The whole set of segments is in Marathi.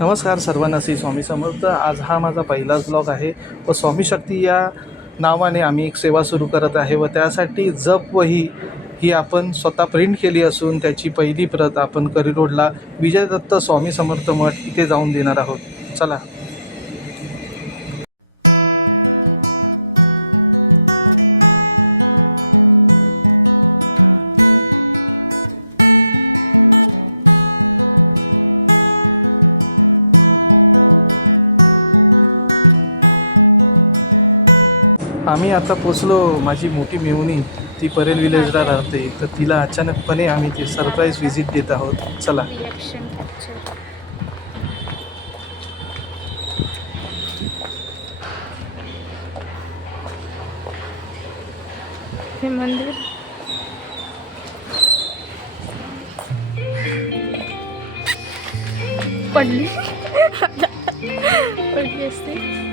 नमस्कार सर्वांना श्री स्वामी समर्थ. आज हा माझा पहिलाच ब्लॉग आहे. व स्वामी शक्ती या नावाने आम्ही एक सेवा सुरू करत आहे व त्यासाठी जप वही ही आपण स्वतः प्रिंट केली असून त्याची पहिली प्रत आपण करी रोडला विजयदत्त स्वामी समर्थ मठ इथे जाऊन देणार आहोत. चला. आम्ही आता पोचलो माझी मोठी मेहुणी ती परेल विलेजला राहते. तर तिला अचानकपणे आम्ही ते सरप्राईज व्हिजिट देत आहोत. चला. हे मंदिर. पडली. पडली असते.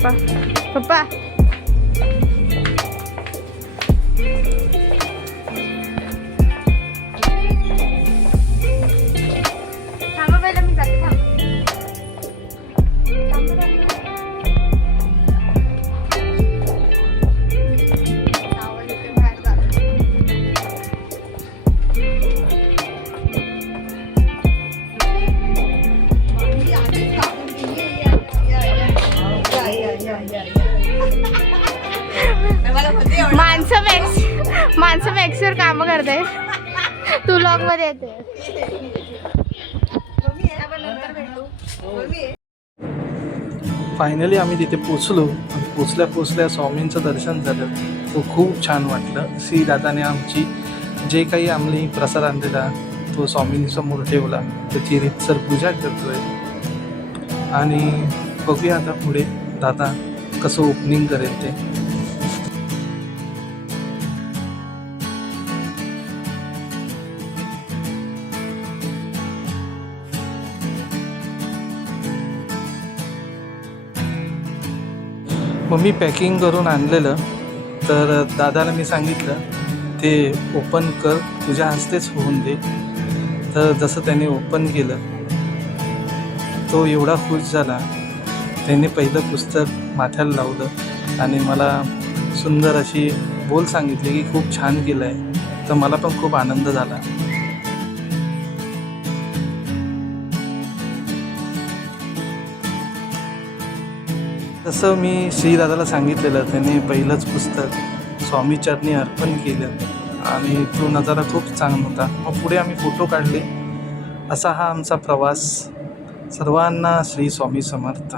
Papa. Papa. माणसं मॅक्स माणसं मॅक्सवर कामं करते तू लॉगमध्ये येते. फायनली आम्ही तिथे पोचलो. पोचल्या पोचल्या स्वामींचं दर्शन झालं. तो खूप छान वाटलं. श्री दादाने आमची जे काही आम्ही प्रसाद आणलेला तो स्वामींसमोर ठेवला. त्याची रितसर पूजा करतोय. आणि बघूया आता पुढे दादा कसं ओपनिंग करेल ते. मग मी पॅकिंग करून आणलेलं. तर दादाला मी सांगितलं ते ओपन कर तुझ्या हस्तेच होऊन दे. तर जसं त्याने ओपन केलं तो एवढा खुश झाला. त्याने पहिलं पुस्तक माथ्याला लावलं आणि मला सुंदर अशी बोल सांगितली की खूप छान केलं आहे तर मला पण खूप आनंद झाला. तसं मी श्रीदादाला सांगितलेलं त्याने पहिलंच पुस्तक स्वामी चरणी अर्पण केलं आणि तो नजारा खूप चांगला होता. मग पुढे आम्ही फोटो काढले. असा हा आमचा प्रवास. सर्वांना श्री स्वामी समर्थ.